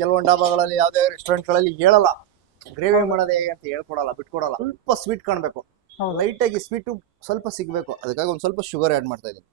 ಕೆಲವೊಂದು ಡಾಬಾಗಳಲ್ಲಿ ಯಾವುದೇ ರೆಸ್ಟೋರೆಂಟ್ ಗಳಲ್ಲಿ ಹೇಳಲ್ಲ ಗ್ರೇವಿ ಮಾಡೋದು ಹೇಗೆ ಅಂತ ಹೇಳ್ಕೊಡಲ್ಲ, ಬಿಟ್ಕೊಡಲ್ಲ. ಸ್ವಲ್ಪ ಸ್ವೀಟ್ ಕಾಣಬೇಕು, ಲೈಟ್ ಆಗಿ ಸ್ವೀಟ್ ಸ್ವಲ್ಪ ಸಿಗ್ಬೇಕು, ಅದಕ್ಕಾಗಿ ಒಂದ್ ಸ್ವಲ್ಪ ಶುಗರ್ ಆಡ್ ಮಾಡ್ತಾ ಇದ್ದೀನಿ.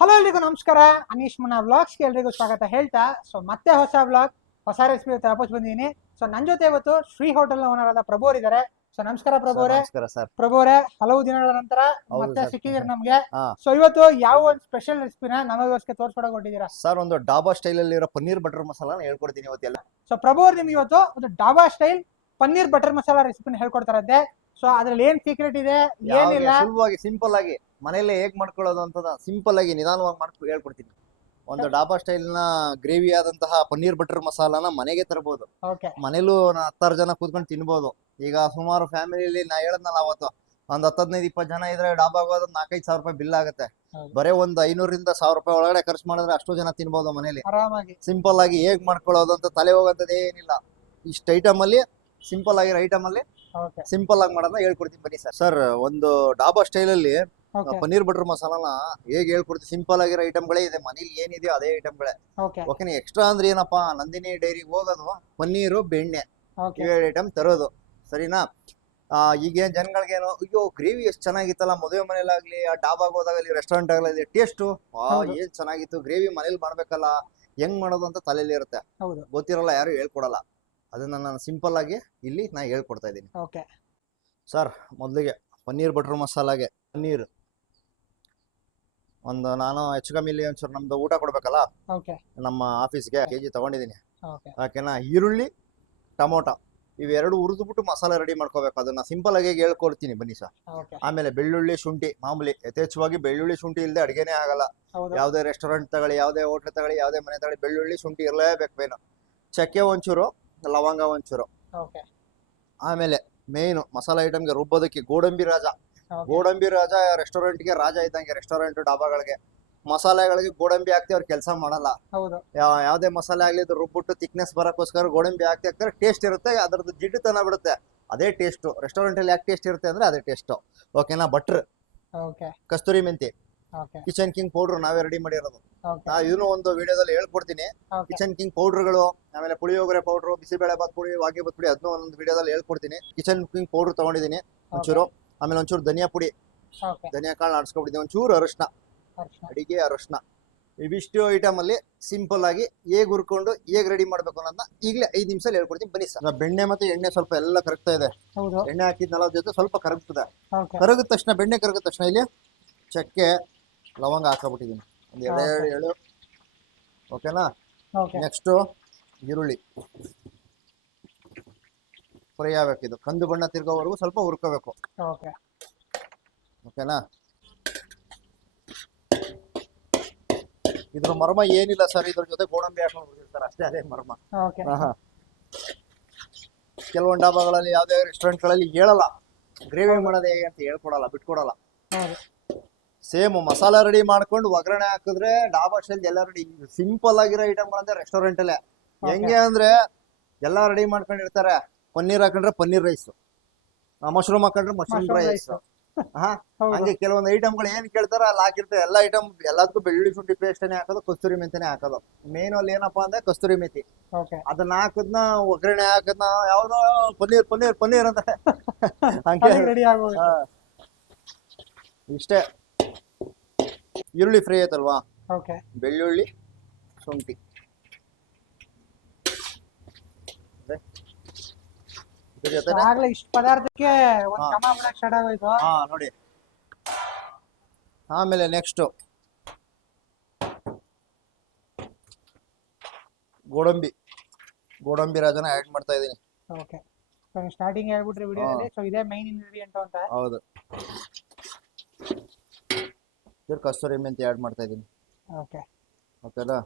ಹಲೋ ಎಲ್ರಿಗೂ ನಮಸ್ಕಾರ, ಅನೀಶ್ ಮುನ್ನಾ ವ್ಲಾಗ್ಸ್ಗೆ ಎಲ್ರಿಗೂ ಸ್ವಾಗತ ಹೇಳ್ತಾ, ಸೊ ಮತ್ತೆ ಹೊಸ ವ್ಲಾಗ್ ಹೊಸ ರೆಸಿಪಿ ವಾಪಸ್ ಬಂದಿದ್ದೀನಿ. ಸೊ ನನ್ನ ಜೊತೆ ಇವತ್ತು ಶ್ರೀ ಹೋಟೆಲ್ ನ ಓನರ್ ಆದ ಪ್ರಭು ಅವರ್ ಇದ್ದಾರೆ. ಸೊ ನಮಸ್ಕಾರ ಪ್ರಭು ಅವರೇ. ನಮಸ್ಕಾರ ಸರ್. ಪ್ರಭು ಅವರೇ, ಹಲವು ದಿನಗಳ ನಂತರ ಮತ್ತೆ ಸಿಕ್ಕಿದ್ದೀರಿ ನಮ್ಗೆ. ಸೊ ಇವತ್ತು ಯಾವ ಒಂದು ಸ್ಪೆಷಲ್ ರೆಸಿಪಿನ ನಮಗೋಸ್ಕರ ತೋರಿಸ್ಕೊಡಕ್ ಹೊಟ್ಟಿದ್ದೀರಾ ಸರ್? ಒಂದು ಡಾಬಾ ಸ್ಟೈಲ್ ಅಲ್ಲಿ ಇರೋ ಪನ್ನೀರ್ ಬಟರ್ ಮಸಾಲ ಹೇಳ್ಕೊಡ್ತೀನಿ ಇವತ್ತೆಲ್ಲ. ಸೊ ಪ್ರಭು ಅವ್ರು ನಿಮ್ಗೆ ಇವತ್ತು ಒಂದು ಡಾಬಾ ಸ್ಟೈಲ್ ಪನ್ನೀರ್ ಬಟರ್ ಮಸಾಲ ರೆಸಿಪಿನ ಹೇಳ್ಕೊಡ್ತಾರಂತೆ. ಸೊ ಅದ್ರಲ್ಲಿ ಏನ್ ಸೀಕ್ರೆಟ್ ಇದೆ, ಏನಿಲ್ಲ, ಸುಲಭವಾಗಿ ಸಿಂಪಲ್ ಆಗಿ ಮನೆಯಲ್ಲೇ ಹೇಗ್ ಮಾಡ್ಕೊಳ್ಳೋದು ಅಂತ ಸಿಂಪಲ್ ಆಗಿ ನಿಧಾನವಾಗಿ ಮಾಡ್ಕೊಂಡು ಹೇಳ್ಕೊಡ್ತೀನಿ. ಒಂದು ಡಾಬಾ ಸ್ಟೈಲ್ ನ ಗ್ರೇವಿ ಆದಂತಹ ಪನ್ನೀರ್ ಬಟರ್ ಮಸಾಲಾನ ಮನೆಗೆ ತರಬಹುದು. ಮನೇಲೂ 10 ಜನ ಕೂತ್ಕೊಂಡು ತಿನ್ಬಹುದು. ಈಗ ಸುಮಾರು ಫ್ಯಾಮಿಲಿಲಿ ನಾ ಹೇಳದ್ನಲ್ಲ ಅವತ್ತು, ಒಂದ್ 10-15-20 ಜನ ಇದ್ರೆ ಡಾಬಾಗ ಹೋದ್ 4-5 ಸಾವಿರ ರೂಪಾಯಿ ಬಿಲ್ ಆಗುತ್ತೆ. ಬರೇ ಒಂದು 500-1000 ರೂಪಾಯಿ ಒಳಗಡೆ ಖರ್ಚು ಮಾಡಿದ್ರೆ ಅಷ್ಟು ಜನ ತಿನ್ಬಹುದು ಮನೇಲಿ ಆರಾಮಾಗಿ. ಸಿಂಪಲ್ ಆಗಿ ಹೇಗ್ ಮಾಡ್ಕೊಳ್ಳೋದು ಅಂತ ತಲೆ ಹೋಗಂತದೇ ಏನಿಲ್ಲ. ಇಷ್ಟ ಐಟಮ್ ಅಲ್ಲಿ ಸಿಂಪಲ್ ಆಗಿರೋ ಐಟಮ್ ಅಲ್ಲಿ ಸಿಂಪಲ್ ಆಗಿ ಮಾಡೋದನ್ನ ಹೇಳ್ಕೊಡ್ತೀನಿ ಬನ್ನಿ ಸರ್. ಸರ್, ಒಂದು ಡಾಬಾ ಸ್ಟೈಲ್ ಅಲ್ಲಿ ಪನ್ನೀರ್ ಬಟರ್ ಮಸಾಲಾನ ಹೇಗೆ ಹೇಳ್ಕೊಡ್ತೀವಿ, ಸಿಂಪಲ್ ಆಗಿರೋ ಐಟಮ್ಗಳೇ ಇದೆ ಮನೇಲಿ, ಏನಿದೆಯೋ ಅದೇ ಐಟಮ್ಗಳೇ. ಓಕೆನಾ? ಎಕ್ಸ್ಟ್ರಾ ಅಂದ್ರೆ ಏನಪ್ಪಾ, ನಂದಿನಿ ಡೈರಿಗೆ ಹೋಗೋದು, ಪನ್ನೀರು, ಬೆಣ್ಣೆ, ಇವೆರಡು ಐಟಮ್ ತರೋದು, ಸರಿನಾ? ಈಗೇನ್ ಜನಗಳಿಗೇನು, ಅಯ್ಯೋ ಗ್ರೇವಿ ಎಷ್ಟು ಚೆನ್ನಾಗಿತ್ತಲ್ಲ ಮದುವೆ ಮನೇಲಾಗ್ಲಿ, ಆ ಡಾಬಾಗ್ ಹೋದಾಗಲಿ, ರೆಸ್ಟೋರೆಂಟ್ ಆಗಲಿ, ಟೇಸ್ಟು ಏನ್ ಚೆನ್ನಾಗಿತ್ತು, ಗ್ರೇವಿ ಮನೇಲಿ ಮಾಡ್ಬೇಕಲ್ಲ, ಹೆಂಗ್ ಮಾಡೋದು ಅಂತ ತಲೆಯಲ್ಲಿ ಇರುತ್ತೆ. ಗೊತ್ತಿರಲ್ಲ, ಯಾರು ಹೇಳ್ಕೊಡಲ್ಲ. ಅದನ್ನ ನಾನು ಸಿಂಪಲ್ ಆಗಿ ಇಲ್ಲಿ ನಾ ಹೇಳ್ಕೊಡ್ತಾ ಇದ್ದೀನಿ. ಸರ್, ಮೊದಲಿಗೆ ಪನ್ನೀರ್ ಬಟರ್ ಮಸಾಲಾಗೆ ಪನ್ನೀರ್ ಒಂದು ನಾನು ಹೆಚ್ಚು ಕಮ್ಮಿ ಇಲ್ಲಿ ಒಂಚೂರು ನಮ್ದು ಊಟ ಕೊಡ್ಬೇಕಲ್ಲ, ನಮ್ಮ ಆಫೀಸ್ಗೆ ಕೆಜಿ ತಗೊಂಡಿದ್ದೀನಿ. ಯಾಕೆನಾ, ಈರುಳ್ಳಿ, ಟೊಮೊಟೊ ಇವೆರಡು ಹುರಿದ್ಬಿಟ್ಟು ಮಸಾಲೆ ರೆಡಿ ಮಾಡ್ಕೋಬೇಕು. ಅದನ್ನ ಸಿಂಪಲ್ ಆಗಿ ಹೇಳ್ಕೊಡ್ತೀನಿ ಬನ್ನಿ ಸರ್. ಆಮೇಲೆ ಬೆಳ್ಳುಳ್ಳಿ, ಶುಂಠಿ, ಮಾಮೂಲಿ ಯಥೇಚ್ಛವಾಗಿ ಬೆಳ್ಳುಳ್ಳಿ ಶುಂಠಿ ಇಲ್ಲದೆ ಅಡುಗೆನೇ ಆಗಲ್ಲ. ಯಾವುದೇ ರೆಸ್ಟೋರೆಂಟ್ ತಗೊಳ್ಳಿ, ಯಾವುದೇ ಹೋಟ್ಲ್ ತಗೊಳ್ಳಿ, ಯಾವುದೇ ಮನೆ ತಗೊಳ್ಳಿ, ಬೆಳ್ಳುಳ್ಳಿ ಶುಂಠಿ ಇರಲೇಬೇಕು. ಮೇನು ಚಕ್ಕೆ ಒಂಚೂರು, ಲವಂಗ ಒಂಚೂರು. ಆಮೇಲೆ ಮೇನು ಮಸಾಲೆ ಐಟಮ್ಗೆ ರುಬ್ಬೋದಕ್ಕೆ ಗೋಡಂಬಿ ರಾಜ. ಗೋಡಂಬಿ ರಾಜ ರೆಸ್ಟೋರೆಂಟ್ಗೆ ರಾಜ ಇದ್ದಂಗೆ. ರೆಸ್ಟೋರೆಂಟ್ ಡಾಬಾಗಳಿಗೆ ಮಸಾಲೆಗಳಿಗೆ ಗೋಡಂಬಿ ಹಾಕ್ತಿ ಅವ್ರು ಕೆಲಸ ಮಾಡಲ್ಲ. ಯಾವ್ದೇ ಮಸಾಲೆ ಆಗ್ಲಿ ರುಬ್ಬಿಟ್ಟು ಥಿಕ್ನೆಸ್ ಬರೋಕ್ಕೋಸ್ಕರ ಗೋಡಂಬಿ ಹಾಕ್ತಾರೆ. ಟೇಸ್ಟ್ ಇರುತ್ತೆ, ಅದ್ರದ್ದು ಜಿಡ್ಡುತನ ಬಿಡುತ್ತೆ. ಅದೇ ಟೇಸ್ಟ್ ರೆಸ್ಟೋರೆಂಟ್ ಅಲ್ಲಿ ಯಾಕೆ ಟೇಸ್ಟ್ ಇರುತ್ತೆ ಅಂದ್ರೆ ಅದೇ ಟೇಸ್ಟ್. ಓಕೆನಾ? ಬಟ್ರ್, ಕಸ್ತೂರಿ ಮೆಂತಿ, ಕಿಚನ್ ಕಿಂಗ್ ಪೌಡರ್ ನಾವೇ ರೆಡಿ ಮಾಡಿರೋದು. ಇದನ್ನು ಒಂದು ವಿಡಿಯೋದಲ್ಲಿ ಹೇಳ್ಕೊಡ್ತೀನಿ. ಕಿಚನ್ ಕಿಂಗ್ ಪೌಡರ್ಗಳು, ಆಮೇಲೆ ಪುಳಿಯೋಗರೆ ಪೌಡರ್, ಬಿಸಿಬೇಳೆ ಬಾತ್ ಪುಡಿ, ವಾಂಗಿಬಾತ್ ಪುಡಿ, ಅದನ್ನು ಒಂದೊಂದು ವಿಡಿಯೋದಲ್ಲಿ ಹೇಳ್ಕೊಡ್ತೀನಿ. ಕಿಚನ್ ಕಿಂಗ್ ಪೌಡರ್ ತಗೊಂಡಿದ್ದೀನಿ ಒಂಚೂರು. ಆಮೇಲೆ ಒಂಚೂರು ಧನಿಯಾ ಪುಡಿ, ಧನಿಯಾ ಕಾಳು ಆಡ್ಸ್ಕೊಬಿಟ್ಟಿದ್ದೀನಿ. ಒಂಚೂರು ಅರಶಿನ, ಅಡಿಗೆ ಅರಶಿನ. ಇವಿಷ್ಟು ಐಟಮ್ ಅಲ್ಲಿ ಸಿಂಪಲ್ ಆಗಿ ಹೇಗ್ ಹುರ್ಕೊಂಡು ಹೇಗ್ ರೆಡಿ ಮಾಡ್ಬೇಕು ಅನ್ನೋದನ್ನ ಈಗಲೇ 5 ನಿಮಿಷದಲ್ಲಿ ಹೇಳ್ಕೊಡ್ತೀನಿ ಬನ್ನಿ ಸರ್. ಬೆಣ್ಣೆ ಮತ್ತೆ ಎಣ್ಣೆ ಸ್ವಲ್ಪ ಎಲ್ಲ ಕರಗ್ತಾ ಇದೆ. ಎಣ್ಣೆ ಹಾಕಿದ್ನಲ್ಲ ಜೊತೆ ಸ್ವಲ್ಪ ಕರಗ್ತದೆ. ಕರಗಿದ ತಕ್ಷಣ, ಬೆಣ್ಣೆ ಕರಗಿದ ತಕ್ಷಣ ಇಲ್ಲಿ ಚಕ್ಕೆ, ಲವಂಗ ಹಾಕಬಿಟ್ಟಿದ್ದೀನಿ, ಒಂದು 2 ಎಳೆ. ಓಕೆನಾ? ನೆಕ್ಸ್ಟ್ ಈರುಳ್ಳಿ ಫ್ರೈ ಆಗ್ಬೇಕು. ಇದು ಕಂದು ಬಣ್ಣ ತಿರ್ಗೋವರೆಗೂ ಸ್ವಲ್ಪ ಹುರ್ಕೋಬೇಕು. ಓಕೆನಾ? ಇದ್ರ ಮರ್ಮ ಏನಿಲ್ಲ ಸರ್, ಇದ್ರ ಜೊತೆ ಗೋಡಂಬಿ ಹಾಕೊಂಡು ಹುರಿದಿರ್ತಾರೆ ಅಷ್ಟೇ, ಅದೇ ಮರ್ಮ. ಕೆಲವೊಂದು ಡಾಬಾಗಳಲ್ಲಿ, ಯಾವುದೇ ರೆಸ್ಟೋರೆಂಟ್ ಗಳಲ್ಲಿ ಹೇಳಲ್ಲ ಗ್ರೇವಿ ಮಾಡೋದು ಹೇಗೆ ಅಂತ ಹೇಳ್ಕೊಡಲ್ಲ, ಬಿಟ್ಕೊಡಲ್ಲ. ಸೇಮ್ ಮಸಾಲಾ ರೆಡಿ ಮಾಡ್ಕೊಂಡು ಒಗ್ಗರಣೆ ಹಾಕಿದ್ರೆ ಡಾಬಾ ಸ್ಟೈಲ್ ಎಲ್ಲ ರೆಡಿ. ಸಿಂಪಲ್ ಆಗಿರೋ ಐಟಮ್ ಅಂದ್ರೆ ರೆಸ್ಟೋರೆಂಟ್ ಅಲ್ಲೇ ಹೆಂಗೆ ಅಂದ್ರೆ ಎಲ್ಲಾ ರೆಡಿ ಮಾಡ್ಕೊಂಡಿರ್ತಾರೆ. ಪನ್ನೀರ್ ಹಾಕೊಂಡ್ರೆ ಪನ್ನೀರ್ ರೈಸ್, ಮಶ್ರೂಮ್ ಹಾಕೊಂಡ್ರೆ ಮಶ್ರೂಮ್ ರೈಸ್. ಹಂಗೆ ಕೆಲವೊಂದು ಐಟಮ್ಗಳು ಏನ್ ಕೇಳ್ತಾರ ಅಲ್ಲಿ ಹಾಕಿರ್ತಾರೆ. ಎಲ್ಲ ಐಟಮ್ ಎಲ್ಲದಕ್ಕೂ ಬೆಳ್ಳುಳ್ಳಿ ಶುಂಠಿ ಪೇಸ್ಟನೇ ಹಾಕೋದು, ಕಸ್ತೂರಿ ಮೆಂತಿನೇ ಹಾಕೋದು. ಮೇನ್ ಅಲ್ಲಿ ಏನಪ್ಪಾ ಅಂದ್ರೆ ಕಸ್ತೂರಿ ಮೆಂತಿ. ಅದನ್ನ ಹಾಕದ್ನ ಒಗ್ಗರಣೆ ಹಾಕದ್ನ ಯಾವ್ದೋ ಪನ್ನೀರ್ ಪನ್ನೀರ್ ಪನ್ನೀರ್ ಅಂತ ಹಂಗೆ ಇಷ್ಟೇ. ಈರುಳ್ಳಿ ಫ್ರೈ ಆಯ್ತಲ್ವಾ, ಬೆಳ್ಳುಳ್ಳಿ, ಶುಂಠಿ, ಇಷ್ಟು ಪದಾರ್ಥಕ್ಕೆ ನೋಡಿ. ಆಮೇಲೆ ನೆಕ್ಸ್ಟ್ ಗೋಡಂಬಿ ರಾಜನ ಆಡ್ ಮಾಡ್ತಾ ಇದೀನಿ. ಸ್ಟಾರ್ಟಿಂಗ್ ಹೇಳ್ಬಿಟ್ರಿ ವಿಡಿಯೋದಲ್ಲಿ. ಸೊ ಇದೇ ಮೈನ್ ಇಂಗ್ರೀಡಿಯಂಟ್ ಅಂತ. ಹೌದು. ಕಸ್ತೂರಿ ಮೆಂತಿ ಆಡ್ ಮಾಡ್ತಾ ಇದೀನಿ. ಓಕೆನಾ?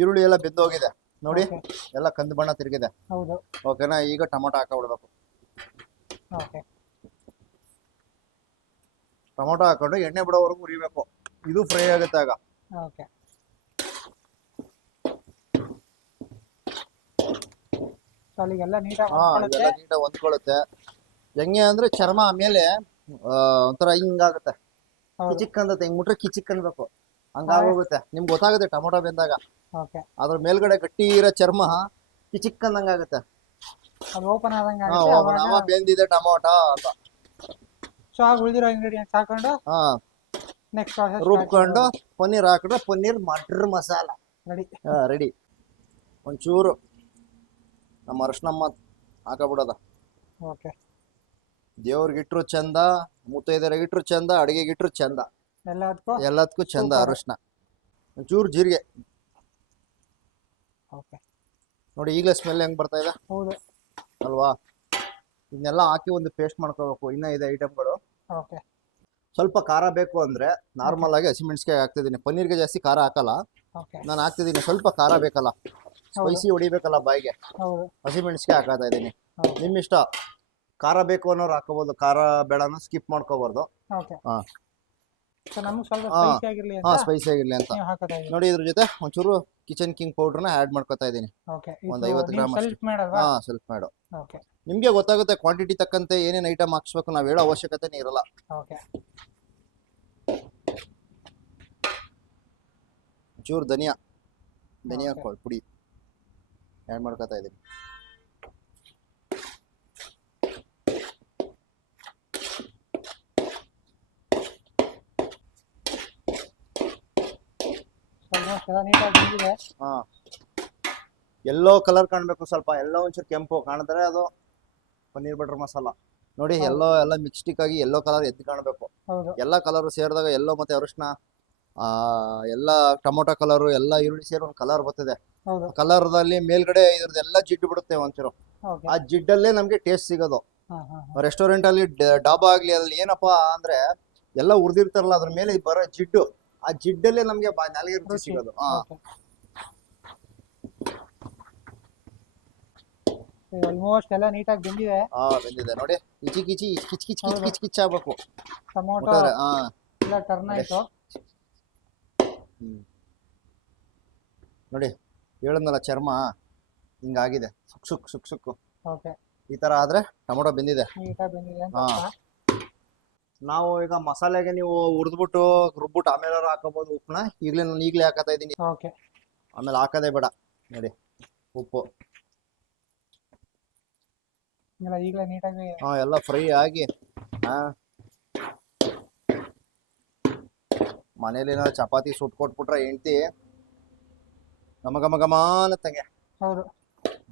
ಈರುಳ್ಳಿ ಎಲ್ಲ ಬೆಂದೋಗಿದೆ ನೋಡಿ, ಎಲ್ಲ ಕಂದು ಬಣ್ಣ ತಿರುಗಿದೆ. ಓಕೆನಾ? ಈಗ ಟೊಮೊಟೊ ಹಾಕಬಿಡ್ಬೇಕು. ಟೊಮೊಟೊ ಹಾಕೊಂಡು ಎಣ್ಣೆ ಬಿಡೋವರೆಗೂ ಹುರಿಬೇಕು. ಇದು ಫ್ರೈ ಆಗುತ್ತೆ ಆಗ. ನೀಟಾಗಿ ಹೊಂದ್ಕೊಳ್ಳುತ್ತೆ. ಹೆಂಗೆ ಅಂದ್ರೆ ಚರ್ಮ ಆಮೇಲೆ ಒಂಥರ ಹಿಂಗಾಗುತ್ತೆ, ಹೌದು. ಕಿಚಿಕ್ ಅಂತತೆ, ಹಿಂಗ್ ಮುಟ್ರೆ ಕಿಚಿಕ್ ಅನ್ಬೇಕು, ಹಂಗಾಗೋಗುತ್ತೆ. ನಿಮ್ಗೆ ಗೊತ್ತಾಗುತ್ತೆ ಟೊಮೊಟೊ ಬೆಂದಾಗ. ಓಕೆ. ಅದ್ರ ಮೇಲ್ಗಡೆ ಗಟ್ಟಿ ಇರೋ ಚರ್ಮ ಕಿಚಿಕ್ ಅಂದಂಗಾಗುತ್ತೆ. ಅದು ಓಪನ್ ಆದಂಗೆ ಹಾ, ಆಗುತ್ತೆ ಅವಾಗ. ನಾವ ಬೆಂದಿದೆ ಟೊಮೊಟೊ ಅಂತ. ಸೊ ಆಗ ಉಳಿದಿರೋ ಇಂಗ್ರೀಡಿಯೆಂಟ್ಸ್ ಹಾಕೊಂಡು ಹಾ, ನೆಕ್ಸ್ಟ್ ಪ್ರಾಸೆಸ್ ರುಬ್ಕೊಂಡು ಪನ್ನೀರ್ ಹಾಕಿದ್ರೆ ಪನ್ನೀರ್ ಮಟರ್ ಮಸಾಲ ರೆಡಿ. ರೆಡಿ. ಒಂಚೂರು ನಮ್ಮ ಅರಶಿನಮ್ಮ ಹಾಕಬಿಡೋದ. ಓಕೆ. ದೇವ್ರಿಗಿಟ್ರು ಚಂದ, ಮುತ್ತೈದೆಯರಿಗಿಟ್ರು ಚಂದ, ಅಡಿಗೆಗಿಟ್ರು ಚಂದ, ಎಲ್ಲದಕ್ಕೂ ಚಂದ Super. ಅರಶಿನ. ಒಂಚೂರು ಜೀರಿಗೆ ಓಕೆ. ನೋಡಿ, ಈಗಲೇ ಸ್ಮೆಲ್ ಹೆಂಗ್ ಬರ್ತಾ ಇದೆ ಹೌದು. ಅಲ್ವಾ? ಇದನ್ನೆಲ್ಲ ಹಾಕಿ ಒಂದು ಪೇಸ್ಟ್ ಮಾಡ್ಕೋಬೇಕು. ಇನ್ನ ಇದೆ ಐಟಮ್ಗಳು. ಓಕೆ. ಸ್ವಲ್ಪ ಖಾರ ಬೇಕು ಅಂದ್ರೆ ನಾರ್ಮಲ್ ಆಗಿ ಹಸಿಮೆಣಸಿಕಾಯಿ ಹಾಕ್ತಿದ್ದೀನಿ. ಪನ್ನೀರ್ಗೆ ಜಾಸ್ತಿ ಖಾರ ಹಾಕಲ್ಲ ಓಕೆ. ನಾನು, ಹಾಕ್ತಿದ್ದೀನಿ. ಸ್ವಲ್ಪ ಖಾರ ಬೇಕಲ್ಲ, ಸ್ಪೈಸಿ ಹೊಡಿಬೇಕಲ್ಲ ಬಾಯಿಗೆ, ಹೌದು. ಹಸಿಮೆಣಸಿಕಾಯಿ ಹಾಕೋತಾ ಇದ್ದೀನಿ. ಹೌದು. ನಿಮ್ಮ ಇಷ್ಟ, ಖಾರ ಬೇಕು ಅನ್ನೋರು ಹಾಕೋಬಹುದು, ಖಾರ ಬೇಡನೋ ಸ್ಕಿಪ್ ಮಾಡ್ಕೋಬಾರ್ದು. ಓಕೆ. ಹಾ, ಸೊ ನಮಗೆ ಸ್ವಲ್ಪ ಹಾ. ಸ್ಪೈಸಿ ಆಗಿರಲಿ ಹಾ, ಅಂತ ಸ್ಪೈಸಿ ಆಗಿರ್ಲಿ ಅಂತ ನೀವು ಹಾಕೋತಾ ಇದ್ದೀವಿ. ನೋಡಿ. ಇದ್ರ ಜೊತೆ ಒಂಚೂರು ಕಿಚನ್ ಕಿಂಗ್ ಪೌಡರ್ನ ಆ್ಯಡ್ ಮಾಡ್ಕೊತಾ ಇದ್ದೀನಿ. ಓಕೆ. ಒಂದು 50 ಗ್ರಾಮ್ ಅಷ್ಟು. ಸೆಲ್ಫ್ ಮಾಡಲ್ವಾ? ಹಾ, ಸ್ವಲ್ಪ ಮಾಡು. ಓಕೆ. ನಿಮ್ಗೆ ಗೊತ್ತಾಗುತ್ತೆ ಕ್ವಾಂಟಿಟಿ ತಕ್ಕಂತೆ ಏನೇನು ಐಟಮ್ ಹಾಕ್ಸ್ಬೇಕು, ನಾವು ಹೇಳೋ ಅವಶ್ಯಕತೆನೇ ಇರಲ್ಲ. ಓಕೆ. ಚೂರು ಧನಿಯಾ Okay. ಪುಡಿ ಆ್ಯಡ್ ಮಾಡ್ಕೊತಾ ಇದ್ದೀನಿ. ಆಲ್ಮೋಸ್ಟ್ ಎಲ್ಲ ನೀಟಾಗಿ ಬಂದಿದೆ. ಹಾ, ಎಲ್ಲೋ ಕಲರ್ ಕಾಣಬೇಕು, ಸ್ವಲ್ಪ ಎಲ್ಲೋ ಒಂಚೂರು ಕೆಂಪು ಕಾಣಿದ್ರೆ ಅದು ಪನ್ನೀರ್ ಬಟರ್ ಮಸಾಲ. ನೋಡಿ, ಹೌದು. ಎಲ್ಲ ಮಿಕ್ಸ್ಟಿಕ್ ಆಗಿ ಎಲ್ಲೋ ಕಲರ್ ಎದ್ದು ಕಾಣಬೇಕು. ಹೌದು. ಎಲ್ಲ ಕಲರ್ ಸೇರಿದಾಗ ಎಲ್ಲೋ ಮತ್ತೆ ಅರಿಶಿನ, ಎಲ್ಲ ಟೊಮೊಟೊ ಕಲರು, ಎಲ್ಲ ಈರುಳ್ಳಿ ಸೇರಿ ಒಂದು ಕಲರ್ ಬರ್ತದೆ. ಹೌದು. ಕಲರ್ದಲ್ಲಿ ಮೇಲ್ಗಡೆ ಇದ್ರದ್ದೆಲ್ಲ ಜಿಡ್ಡು ಬಿಡುತ್ತೆ ಒಂಚೂರು. ಓಕೆ. ಆ ಜಿಡ್ಡಲ್ಲೇ ನಮ್ಗೆ ಟೇಸ್ಟ್ ಸಿಗೋದು. ಹಾ ಹಾ ರೆಸ್ಟೋರೆಂಟ್ ಅಲ್ಲಿ ಡಾಬಾ ಆಗ್ಲಿ, ಅದ್ರಲ್ಲಿ ಏನಪ್ಪಾ ಅಂದ್ರೆ ಎಲ್ಲ ಉರ್ದಿರ್ತಾರಲ್ಲ, ಅದ್ರ ಮೇಲೆ ಬರೋ ಜಿಡ್ಡು, ಆ ಜಿಡ್ಡಲ್ಲೇ ನಮ್ಗೆ ನಾಲಿಗೆ ರುಚಿ ಸಿಗೋದು. ಹಾ, ಆಲ್ಮೋಸ್ಟ್ ಎಲ್ಲ ನೀಟಾಗಿ ಬಂದಿದೆ. ಹಾ, ಬಂದಿದೆ ನೋಡಿ. ಕಿಚಿ ಕಿಚಿ ಕಿಚ್ ಕಿಚ್ ಕಿಚ್ ಹೌದು. ಕಿಚ್ ಕಿಚ್ ಆಗ್ಬೇಕು. ಟೊಮೊಟೊ ಮುಟ್ಟೋದ್ರೆ, ಹಾ. ಎಲ್ಲ ಟರ್ನ್ ಆಯ್ತು. ನೋಡಿ, ಹೇಳದ್ನಲ್ಲ ಚರ್ಮ ಹಿಂಗಾಗಿದೆ, ಸುಕ್ ಸುಕ್ ಸುಕ್ ಸುಕ್ಕು. ಓಕೆ. ಈ ತರ ಆದ್ರೆ ಟೊಮೊಟೊ ಬೆಂದಿದೆ. ನೀಟಾಗಿ ಬಂದಿದೆ ಅಂತ ಹಾ. ಅರ್ಥ. ನಾವು ಈಗ ಮಸಾಲೆಗೆ ನೀವು ಹುರಿದ್ಬಿಟ್ಟು ರುಬ್ಬಿಟ್ಟು ಆಮೇಲೆ ಹಾಕೋಬಹುದು ಉಪ್ಪನ್ನ. ನಾನು ಈಗಲೇ ಹಾಕತಾ ಇದ್ದೀನಿ, ಓಕೆ. ಆಮೇಲೆ ಹಾಕೋದೇ ಬೇಡ. ನೋಡಿ, ಉಪ್ಪು ಎಲ್ಲ ಈಗಲೇ ನೀಟಾಗಿ ಎಲ್ಲ ಫ್ರೈ ಆಗಿ. ಹಾ, ಮನೇಲಿ ಏನಾದ್ರು ಚಪಾತಿ ಸುಟ್ ಕೊಟ್ಬಿಟ್ರೆ ಹೆಂಡ್ತಿ ಘಮ ಘಮ ಘಮ ಅನ್ನತ್ತಂಗೆ, ಹೌದು.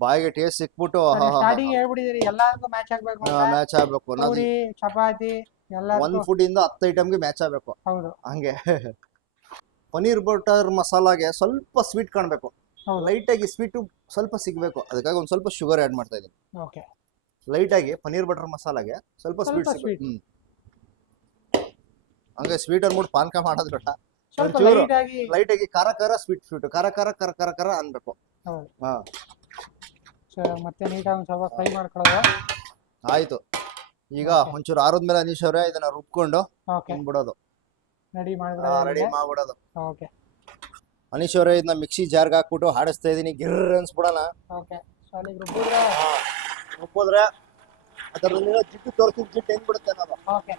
ಬಾಯಿಗೆ ಟೇಸ್ಟ್ ಸಿಕ್ಬಿಟ್ಟು ಸ್ಟಾರ್ಟಿಂಗ್ ಹೇಳ್ಬಿಟ್ಟಿದ್ದೀರಿ ಎಲ್ಲದಕ್ಕೂ ಮ್ಯಾಚ್ ಆಗ್ಬೇಕು ಅಂತ. ಮ್ಯಾಚ್ ಆಗ್ಬೇಕು. ಪೂರಿ ಚಪಾತಿ ಒಂದ್ ಎಲ್ಲದಕ್ಕೂ. ಫುಡ್ ಇಂದ 10 ಐಟಮ್ಗೆ ಮ್ಯಾಚ್ ಆಗ್ಬೇಕು. ಹೌದು. ಹಂಗೆ ಪನ್ನೀರ್ ಬಟರ್ ಮಸಾಲಾಗೆ ಸ್ವಲ್ಪ ಸ್ವೀಟ್ ಕಾಣಬೇಕು, ಹೌದು. ಲೈಟ್ ಆಗಿ ಸ್ವೀಟ್ ಸ್ವಲ್ಪ ಸಿಗ್ಬೇಕು. ಅದಕ್ಕಾಗಿ ಒಂದ್ ಸ್ವಲ್ಪ ಶುಗರ್ ಆಡ್ ಮಾಡ್ತಾ ಇದ್ದೀನಿ. ಓಕೆ. ಲೈಟ್ ಆಗಿ ಪನ್ನೀರ್ ಬಟರ್ ಮಸಾಲಾಗೆ ಸ್ವಲ್ಪ ಸ್ವೀಟ್ ಸ್ವಲ್ಪ ಸಿಗ್ಬೇಕು. ಹಂಗೆ ಸ್ವೀಟ್ ಅನ್ಬಿಟ್ಟು ಪಾನಕ ಮಾಡೋದ್ ಬೇಡ. ಸ್ವಲ್ಪ ಒಂಚೂರು ಲೈಟ್ ಆಗಿ. ಲೈಟ್ ಆಗಿ ಖಾರ ಖಾರ ಸ್ವೀಟ್ ಸ್ವೀಟ್ ಖಾರ ಖಾರ ಖಾರ ಖಾರ ಖಾರ ಅನ್ಬೇಕು. ಹೌದು. ಹಾ, ಸೊ ಮತ್ತೆ ನೀಟಾಗಿ ಒಂದು ಸ್ವಲ್ಪ ಫ್ರೈ ಮಾಡ್ಕೊಳ್ಳೋದು. ಆಯ್ತು. ಈಗ Okay. ಒಂಚೂರು ಆರದ್ಮೇಲೆ ಅನೀಶ್ ಅವರೇ ಇದನ್ನ ರುಬ್ಕೊಂಡು ಓಕೆ. ತಿನ್ಬಿಡೋದು, ರೆಡಿ ರೆಡಿ ಮಾಡಿಬಿಡೋದು. ಮಾಡ್ಬಿಡೋದು. ಓಕೆ. ಅನೀಶ್ ಅವರೇ ಇದನ್ನ ಮಿಕ್ಸಿ ಜಾರ್ಗೆ ಹಾಕ್ಬಿಟ್ಟು ಹಾಡಿಸ್ತಾ ಇದೀನಿ, ಗಿರ್ರ್ ಅನ್ಸ್ಬಿಡೋಣ. ಓಕೆ. ಸೊ ಅಲ್ಲಿ ರುಬ್ಬಿದ್ರೆ. ರುಬ್ಬಿದ್ರೆ ಅದರಲ್ಲಿರೋ ಜಿಡ್ಡು ತೋರಿಸಿದ ಜಿಡ್ಡು ಹೆಂಗ್ ಬಿಡುತ್ತೆ ನಾವು. ಓಕೆ.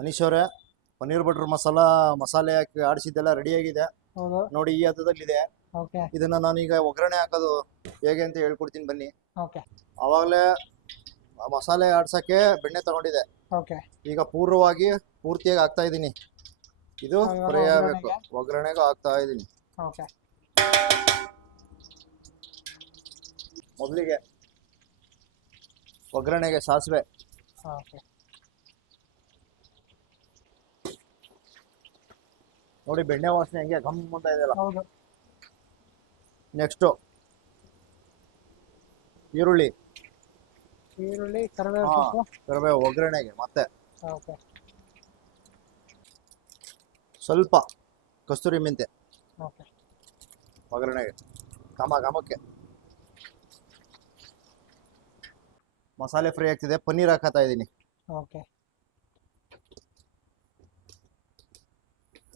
ಅನೀಶ್ ಅವರೇ, ಪನ್ನೀರ್ ಬಟರ್ ಮಸಾಲೆ ಹಾಕಿ ಆಡಿಸಿದ್ದೆಲ್ಲ ರೆಡಿ ಆಗಿದೆ ಹೌದು. ನೋಡಿ, ಈ ಹಂತದಲ್ಲಿದೆ. ಓಕೆ. ಇದನ್ನ ನಾನೀಗ ಒಗ್ಗರಣೆ ಹಾಕೋದು ಹೇಗೆ ಅಂತ ಹೇಳ್ಕೊಡ್ತೀನಿ ಬನ್ನಿ. ಓಕೆ. ಅವಾಗಲೇ ಮಸಾಲೆ ಆಡ್ಸಕ್ಕೆ ಬೆಣ್ಣೆ ತಗೊಂಡಿದೆ. ಓಕೆ. ಈಗ ಪೂರ್ತಿಯಾಗಿ ಹಾಕ್ತಾ ಇದ್ದೀನಿ. ಇದು ಇವಾಗ ಫ್ರೈ ಆಗಬೇಕು. ಒಗ್ಗರಣೆಗೆ? ಒಗ್ಗರಣೆಗೆ ಹಾಕ್ತಾ ಇದ್ದೀನಿ. ಓಕೆ. ಮೊದಲಿಗೆ ಒಗ್ಗರಣೆಗೆ ಸಾಸಿವೆ, ಓಕೆ. ನೋಡಿ ಬೆಣ್ಣೆ ವಾಸನೆ ಹೆಂಗೆ ಘಮ್ ಅಂತ ಇದೆಯಲ್ಲ. ಹೌದು. ನೆಕ್ಸ್ಟು ಈರುಳ್ಳಿ, ಕರಿಬೇವು ಹಾ, ಸೊಪ್ಪು. ಕರಿಬೇವು ಒಗ್ಗರಣೆಗೆ. ಮತ್ತೆ ಓಕೆ. ಸ್ವಲ್ಪ ಕಸ್ತೂರಿ ಮೆಂತೆ ಓಕೆ. ಒಗ್ಗರಣೆಗೆ, ಘಮಕ್ಕೆ. ಮಸಾಲೆ ಫ್ರೈ ಆಗ್ತಿದೆ, ಪನ್ನೀರ್ ಹಾಕತಾ ಇದ್ದೀನಿ. ಓಕೆ.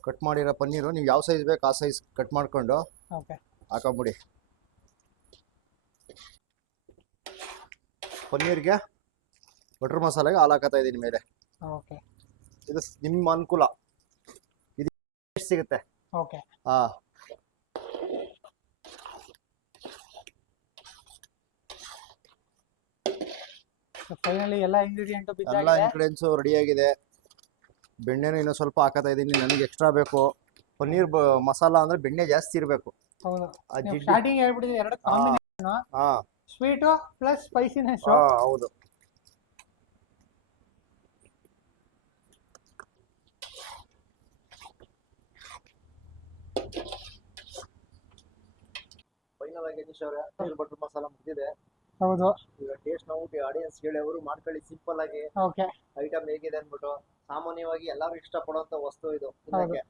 ಕಟ್ ಮಾಡಿರೋ ಪನ್ನೀರು ನೀವು ಯಾವ ಸೈಜ್ ಬೇಕು ಆ ಸೈಜ್ ಕಟ್ ಮಾಡ್ಕೊಂಡು ಓಕೆ. ಹಾಕೊಂಬಿಡಿ. ಪನ್ನೀರ್ಗೆ ಬಟರ್ ಮಸಾಲೆಗೆ ಹಾಲು ಹಾಕತಾ ಇದೀನಿ ಮೇಲೆ. ಓಕೆ ಇದು ನಿಮ್ಮ ಅನುಕೂಲ, ಇದು ಎಷ್ಟು ಸಿಗುತ್ತೆ. ಓಕೆ ಹಾ ಫೈನಲಿ ಎಲ್ಲ ಇಂಗ್ರೀಡಿಯೆಂಟ್ ಎಲ್ಲ ಬಿದ್ದಾಗಿದೆ. ಇಂಗ್ರೀಡಿಯೆಂಟ್ಸು ರೆಡಿ ಆಗಿದೆ. ಬೆಣ್ಣೆನೂ ಇನ್ನೂ ಸ್ವಲ್ಪ ಹಾಕತಾ ಇದೀನಿ, ನನಗೆ ಎಕ್ಸ್ಟ್ರಾ ಬೇಕು. ಪನ್ನೀರ್ ಮಸಾಲ ಅಂದ್ರೆ ಬೆಣ್ಣೆ ಜಾಸ್ತಿ ಇರಬೇಕು. ಹೌದು, ಆ ಜಿಡ್ಡು ಸ್ಟಾರ್ಟಿಂಗ್ ಹೇಳ್ಬಿಟ್ಟಿದೆ ಎರಡು ಕಾಂಬಿನೇಷನ್, ಹಾ ಸ್ವೀಟು ಪ್ಲಸ್ ಸ್ಪೈಸಿನೆಸ್. ಹಾ ಹೌದು. ಫೈನಲ್ ಆಗಿ ನಿಶ್ ಅವರೇ ಪನ್ನೀರ್ ಬಟರ್ ಮಸಾಲ ಮುಗಿದಿದೆ. ಹೌದು, ಈಗ ಟೇಸ್ಟ್ ನೋಡ್ಬಿಟ್ಟು ಆಡಿಯನ್ಸ್ ಹೇಳಿ ಅವರು ಮಾಡ್ಕೊಳ್ಳಿ, ಸಿಂಪಲ್ ಆಗಿ ಓಕೆ. ಐಟಮ್ ಹೇಗಿದೆ ಅಂದ್ಬಿಟ್ಟು. ಸಾಮಾನ್ಯವಾಗಿ ಎಲ್ಲರೂ ಇಷ್ಟಪಡುವಂತ ವಸ್ತು ಇದು ತಿನ್ನಕ್ಕೆ.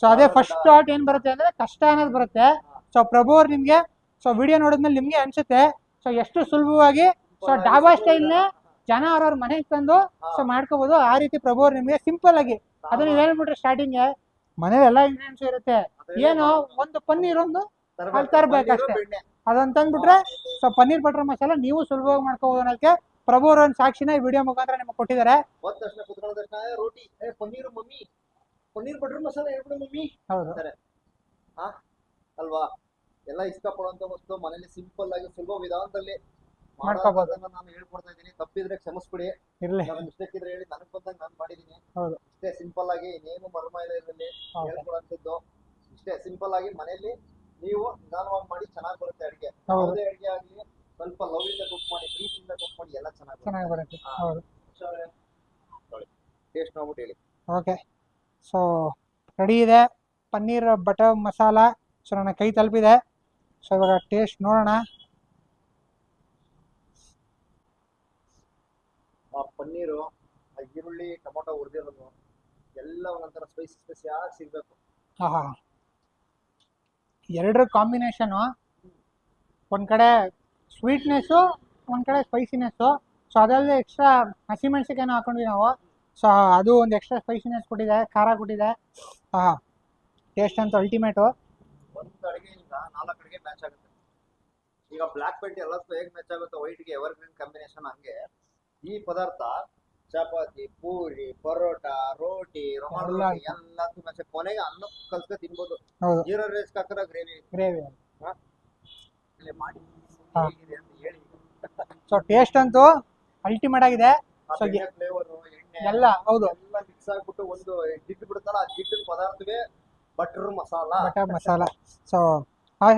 ಸೊ ಅದೇ ಫಸ್ಟ್ ಥಾಟ್ ಏನ್ ಬರುತ್ತೆ ಅಂದ್ರೆ ಕಷ್ಟ ಅನ್ನೋದು ಬರುತ್ತೆ. ಸೊ ಪ್ರಭು ಅವ್ರು ನಿಮ್ಗೆ ಸೊ ವಿಡಿಯೋ ನೋಡಿದ್ಮೇಲೆ ನಿಮ್ಗೆ ಅನ್ಸುತ್ತೆ ಸೊ ಎಷ್ಟು ಸುಲಭವಾಗಿ ಸೊ ಡಾಬಾ ಸ್ಟೈಲ್ನೇ ಜನ ಅವ್ರವ್ರ ಮನೆಗೆ ತಂದು ಸೊ ಮಾಡ್ಕೋಬಹುದು. ಆ ರೀತಿ ಪ್ರಭು ಅವ್ರು ನಿಮ್ಗೆ ಸಿಂಪಲ್ ಆಗಿ ಅದನ್ನ ನೀವ್ ಹೇಳ್ಬಿಟ್ರೆ ಸ್ಟಾರ್ಟಿಂಗ್ ಮನೇಲಿ ಎಲ್ಲಾ ಇಂಗ್ರೀಡಿಯೆಂಟ್ಸ್ ಇರುತ್ತೆ, ಏನು ಒಂದು ಪನ್ನೀರ್ ಒಂದು ಅಲ್ಲಿ ತರ್ಬೇಕಷ್ಟೇ, ಅದನ್ನ ತಂದ್ಬಿಟ್ರೆ ಸೊ ಪನ್ನೀರ್ ಬಟರ್ ಮಸಾಲ ನೀವು ಸುಲಭವಾಗಿ ಮಾಡ್ಕೋಬಹುದು ಅನ್ನೋದಕ್ಕೆ ಪ್ರಭು ಅವ್ರ ಒಂದು ಸಾಕ್ಷಿನ ಈ ವಿಡಿಯೋ ಮುಖಾಂತರ ನಿಮ್ಗೆ ಕೊಟ್ಟಿದ್ದಾರೆ. ಹೋದ ತಕ್ಷಣ ಕುತ್ಕೊಂಡ ತಕ್ಷಣ ರೋಟಿ ಪನ್ನೀರ್ ಮಮ್ಮಿ, ಪನ್ನೀರ್ ಬಟರ್ ಮಸಾಲ ಹೇಳ್ಬಿಡು ಮಮ್ಮಿ ಹೌದು, ಹಾ ಅಲ್ವಾ. ಎಲ್ಲ ಇಷ್ಟಪಡುವಂತ ವಸ್ತು ಮನೇಲಿ ಸಿಂಪಲ್ ಆಗಿ ಸುಲಭ ವಿಧಾನದಲ್ಲಿ ಮಾಡ್ಕೋಬಹುದು. ನಾನು ಹೇಳ್ಕೊಡ್ತಾ ಇದ್ದೀನಿ, ತಪ್ಪಿದ್ರೆ ಕ್ಷಮಿಸ್ಬಿಡಿ. ಇರ್ಲಿ, ನಾನು ಮಿಸ್ಟೇಕ್ ಇದ್ರೆ ಹೇಳಿ, ನನಗೆ ಬಂದಂಗೆ ನಾನು ಮಾಡಿದೀನಿ. ಹೌದು, ಇಷ್ಟೇ ಸಿಂಪಲ್ ಆಗಿ, ಇನ್ನೇನು ಮರ್ಮ ಇಲ್ಲ ಇದರಲ್ಲಿ ಹೇಳ್ಕೊಡಂತದ್ದು. ಇಷ್ಟೇ ಸಿಂಪಲ್ ಆಗಿ ಮನೇಲಿ ನೀವು ನಿಧಾನವಾಗಿ ಮಾಡಿ, ಚೆನ್ನಾಗಿ ಬರುತ್ತೆ ಅಡಿಗೆ. ಹೌದು, ಯಾವುದೇ ಅಡಿಗೆ ಆಗ್ಲಿ ಸ್ವಲ್ಪ ಲವ್ ಇಂದ ಕುಕ್ ಮಾಡಿ, ಪ್ರೀತಿಯಿಂದ ಕುಕ್ ಮಾಡಿ, ಎಲ್ಲ ಚೆನ್ನಾಗಿ ಬರುತ್ತೆ. ಹೌದು, ಟೇಸ್ಟ್ ನೋಡ್ಬಿಟ್ಟು ಹೇಳಿ. ಓಕೆ. ಸೊ ರೆಡಿ ಇದೆ ಪನ್ನೀರ್ ಬಟರ್ ಮಸಾಲ. ಸೊ ನನ್ನ ಕೈ ತಲುಪಿದೆ. ಸೊ ಇವಾಗ ಟೇಸ್ಟ್ ನೋಡೋಣ. ಆ ಪನ್ನೀರು, ಆ ಈರುಳ್ಳಿ, ಟೊಮೊಟೊ ಹುರಿದಿರೋದು ಎಲ್ಲ ಒಂದೊಂಥರ ಸ್ಪೈಸಿ ಆಗಿ ಸಿಗ್ಬೇಕು. ಆಹಾ, ಎರಡರ ಕಾಂಬಿನೇಷನು, ಒಂದ್ ಕಡೆ ಸ್ವೀಟ್ನೆಸ್ಸು, ಒಂದ್ ಕಡೆ ಸ್ಪೈಸಿನೆಸ್ಸು. ಸೊ ಅದಲ್ಲದೆ ಎಕ್ಸ್ಟ್ರಾ ಹಸಿಮೆಣಸಿಕಾಯನ್ನು ಹಾಕೊಂಡ್ವಿ ನಾವು. ಸೊ ಅದು ಒಂದು ಎಕ್ಸ್ಟ್ರಾ ಸ್ಪೈಸಿನೆಸ್ ಕೊಟ್ಟಿದೆ, ಖಾರ ಕೊಟ್ಟಿದೆ. ಆಹಾ, ಟೇಸ್ಟ್ ಅಂತೂ ಅಲ್ಟಿಮೇಟು. ಒಂದು ಅಡಿಗೆಯಿಂದ 4 ಅಡಿಗೆ ಮ್ಯಾಚ್ ಆಗುತ್ತೆ. ಈಗ ಬ್ಲ್ಯಾಕ್ ಬೆಲ್ಟ್ ಎಲ್ಲದಕ್ಕೂ ಹೇಗೆ ಮ್ಯಾಚ್ ಆಗುತ್ತೆ, ವೈಟ್ಗೆ ಎವರ್ ಗ್ರೀನ್ ಕಾಂಬಿನೇಷನ್, ಹಂಗೆ ಈ ಪದಾರ್ಥ ಚಪಾತಿ, ಪೂರಿ, ಪರೋಟ, ರೋಟಿ, ರುಮಾಲ್ ರೋಟಿ ಎಲ್ಲದಕ್ಕೂ ಮ್ಯಾಚ್. ಕೊನೆಗೆ ಅನ್ನ ಕಲ್ಸ್ಕೊ ತಿನ್ಬೋದು. ಹೌದು, ಜೀರಾ ರೈಸ್ ಹಾಕಿರೋ ಗ್ರೇವಿ ಗ್ರೇವಿ ಮಾಡಿ ಹಾ. ಹೇಗಿದೆ ಅಂತ ಹೇಳಿ. ಸೊ ಟೇಸ್ಟ್ ಅಂತೂ ಅಲ್ಟಿಮೇಟ್ ಆಗಿದೆ. ಆ ಸೊ ಬೆಣ್ಣೆ ಫ್ಲೇವರು, ಎಣ್ಣೆ ಎಲ್ಲ ಹೌದು, ಎಲ್ಲ ಮಿಕ್ಸ್ ಆಗ್ಬಿಟ್ಟು ಒಂದು ಜಿಡ್ಡು ಬಿಡುತ್ತಲ್ಲ, ಆ ಜಿಡ್ಡಿನ ಪದಾರ್ಥವೇ butter masala. Butter masala. So ಆ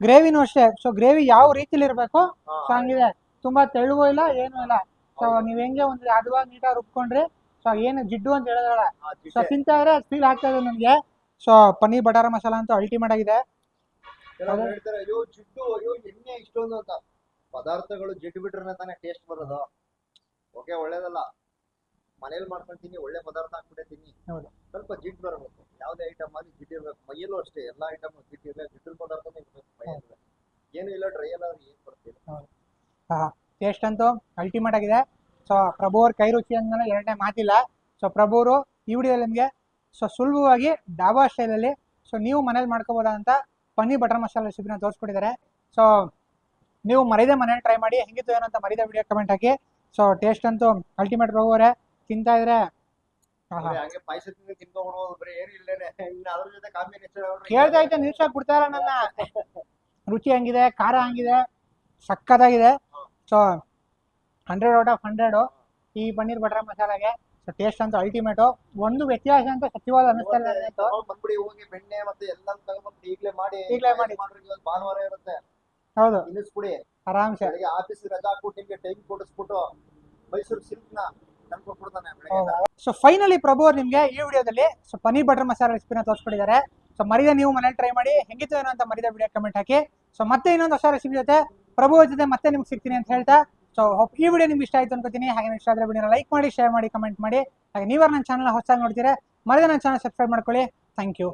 ಗ್ರೇವಿನೂ ಅಷ್ಟೇ. ಸೊ ಗ್ರೇವಿ ಯಾವ ರೀತಿಲಿ ಇರಬೇಕು ಸೊ ಹಂಗಿದೆ, ತುಂಬಾ ತೆಳುಗೂ ಇಲ್ಲ ಏನೂ ಇಲ್ಲ. ಸೊ ನೀವ್ ಹೆಂಗೆ ಒಂದು ಹದವಾಗಿ ನೀಟಾಗಿ ರುಬ್ಕೊಂಡ್ರಿ. ಸೊ ಏನು ಜಿಡ್ಡು ಅಂತ ಹೇಳಿದ್ರಲ್ಲ, ಆ ಸೊ ಜಿಡ್ಡೆ ತಿಂತಾ ಇದ್ರೆ ಫೀಲ್ ಆಗ್ತಾ ಇದೆ ನಮ್ಗೆ. ಸೊ ಪನ್ನೀರ್ ಬಟರ್ ಮಸಾಲ ಅಂತೂ ಅಲ್ಟಿಮೇಟ್ ಆಗಿದೆ. ಕೆಲವ್ರು ಹೇಳ್ತಾರೆ ಅಯ್ಯೋ ಜಿಡ್ಡು, ಅಯ್ಯೋ ಎಣ್ಣೆ ಇಷ್ಟೊಂದು ಅಂತ. ಪದಾರ್ಥಗಳು ಜಿಡ್ಡು ಬಿಟ್ರೆ ತಾನೇ ಟೇಸ್ಟ್ ಬರೋದು. ಓಕೆ, ಒಳ್ಳೇದಲ್ಲ. ಮನೇಲಿ ಮಾಡ್ಕೊಂತೀನಿ, ಒಳ್ಳೆ ಪದಾರ್ಥ ಹಾಕ್ಬಿಟ್ಟೆ ತಿನ್ನಿ, ಹೌದು, ಸ್ವಲ್ಪ ಜಿಡ್ಡು ಬರಬೇಕು. ಯಾವುದೇ ಐಟಮ್ ಅಲ್ಲಿ ಜಿಡ್ಡು ಇರ್ಬೇಕು. ಮೈಯಲ್ಲೂ ಅಷ್ಟೇ, ಎಲ್ಲ ಐಟಮ್ ಜಿಡ್ಡು ಇರಬೇಕು, ಜಿಡ್ಡು ಪದಾರ್ಥನೇ ಇರ್ಬೇಕು ಮೈಯಲ್ಲಿ. ಏನು ಇಲ್ಲ ಡ್ರೈ ಎಲ್ಲ ಏನು ಬರ್ತಿಲ್ಲ. ಹಾ, ಟೇಸ್ಟ್ ಅಂತೂ ಅಲ್ಟಿಮೇಟ್ ಆಗಿದೆ. ಸೊ ಪ್ರಭು ಅವ್ರ ಕೈ ರುಚಿ ಅಂದ್ಮೇಲೆ ಎರಡನೇ ಮಾತಿಲ್ಲ. ಸೊ ಪ್ರಭು ಅವರು ಈ ವಿಡಿಯೋದಲ್ಲಿ ನಿಮಗೆ ಸೊ ಸುಲಭವಾಗಿ ಡಾಬಾ ಸ್ಟೈಲಲ್ಲಿ ಸೊ ನೀವು ಮನೇಲಿ ಮಾಡ್ಕೋಬೋದಂತ ಪನ್ನೀರ್ ಬಟರ್ ಮಸಾಲ ರೆಸಿಪಿನ ತೋರಿಸ್ಕೊಟ್ಟಿದ್ದಾರೆ. ಸೊ ನೀವು ಮನೇಲಿ ಟ್ರೈ ಮಾಡಿ, ಹೆಂಗಿತ್ತು ಏನೋ ಅಂತ ಮರೀದ ವಿಡಿಯೋ ಕಮೆಂಟ್ ಹಾಕಿ. ಸೊ ಟೇಸ್ಟ್ ಅಂತೂ ಅಲ್ಟಿಮೇಟ್ ಪ್ರಭು ಅವರೇ, ತಿಂತಾ ಇದ್ರೆ ಹಂಗೆ ಪಾಯಸ ತಿನ್ಕೊಂಡ್ಬಿಡ್ಬೋದು, ಬರೀ ಏನು ಇಲ್ಲೇನೆ. ಇನ್ನು ಅದ್ರ ಜೊತೆ ಕಾಂಬಿನೇಷನ್ ಕೇಳ್ತಾ ಇದ್ದೆ ನಿಲ್ಸಕ್ ಬಿಡ್ತಾರ ನನ್ನ. ರುಚಿ ಹಂಗಿದೆ, ಖಾರ ಹಂಗಿದೆ, ಸಕ್ಕತ್ತಾಗಿದೆ. ಸೊ 100/100 ಈ ಪನ್ನೀರ್ ಬಟರ್ ಮಸಾಲಾಗೆ. ಸೊ ಟೇಸ್ಟ್ ಅಂತೂ ಅಲ್ಟಿಮೇಟು. ಒಂದು ವ್ಯತ್ಯಾಸ ಅಂತ ಸತ್ಯವಾದ ಅನ್ನಿಸ್ತಾ ಇಲ್ಲ ನನಗಂತೂ. ಬಂದ್ಬಿಡಿ, ಹೋಗಿ ಬೆಣ್ಣೆ ಮತ್ತೆ ಎಲ್ಲ ತಗೊಂಡ್ಬಂದು ಈಗಲೇ ಮಾಡಿ ಮಾಡ್ರಿ. ಇವತ್ತು ಭಾನುವಾರ ಇರುತ್ತೆ, ಹೌದು, ತಿನ್ನಿಸ್ಬಿಡಿ ಆರಾಮ್ಸೆ. ಬೆಳಿಗ್ಗೆ ಆಫೀಸ್ ರಜಾ ಹಾಕ್ಬಿಟ್ಟು ನಿಮ್ಗೆ ಟೈಮ್ ಕೊಡಿಸ್ಬಿಟ್ಟು ಮೈಸೂರು ಸಿಲ್ಕ್ನ ತಂದ್ಕೊಟ್ಬಿಡ್ತಾನೆ ಬೆಳಗ್ಗೆ. ಸೊ ಫೈನಲಿ ಪ್ರಭು ಅವ್ರು ನಿಮ್ಗೆ ಈ ವಿಡಿಯೋದಲ್ಲಿ ಸೊ ಪನ್ನೀರ್ ಬಟರ್ ಮಸಾಲ ರೆಸಿಪಿನ ತೋರಿಸ್ಕೊಟ್ಟಿದ್ದಾರೆ. ಸೊ ಮರಿದ ನೀವು ಮನೇಲಿ ಟ್ರೈ ಮಾಡಿ, ಹೆಂಗಿತ್ತು ಏನೋ ಅಂತ ಮರಿದ ವಿಡಿಯೋ ಕಮೆಂಟ್ ಹಾಕಿ. ಸೊ ಮತ್ತೆ ಇನ್ನೊಂದು ಹೊಸ ರೆಸಿಪಿ ಜೊತೆ ಪ್ರಭು ಜೊತೆ ಮತ್ತೆ ನಿಮ್ಗೆ ಸಿಗ್ತೀನಿ ಅಂತ ಹೇಳ್ತಾ, ಸೊ ಈ ವಿಡಿಯೋ ನಿಮ್ಗೆ ಇಷ್ಟ ಆಯ್ತು ಅನ್ಕೋತೀನಿ. ಹಾಗೆ ಇಷ್ಟ ಆದ್ರೆ ವಿಡಿಯೋನ ಲೈಕ್ ಮಾಡಿ, ಶೇರ್ ಮಾಡಿ, ಕಮೆಂಟ್ ಮಾಡಿ. ಹಾಗೆ ನೀವ್ಯಾರು ನನ್ನ ಚಾನಲ್ ಹೊಸದಾಗಿ ನೋಡ್ತೀರಾ, ಮರಿದ ನನ್ನ ಚಾನಲ್ ಸಬ್ಸ್ಕ್ರೈಬ್ ಮಾಡ್ಕೊಳ್ಳಿ. Thank you.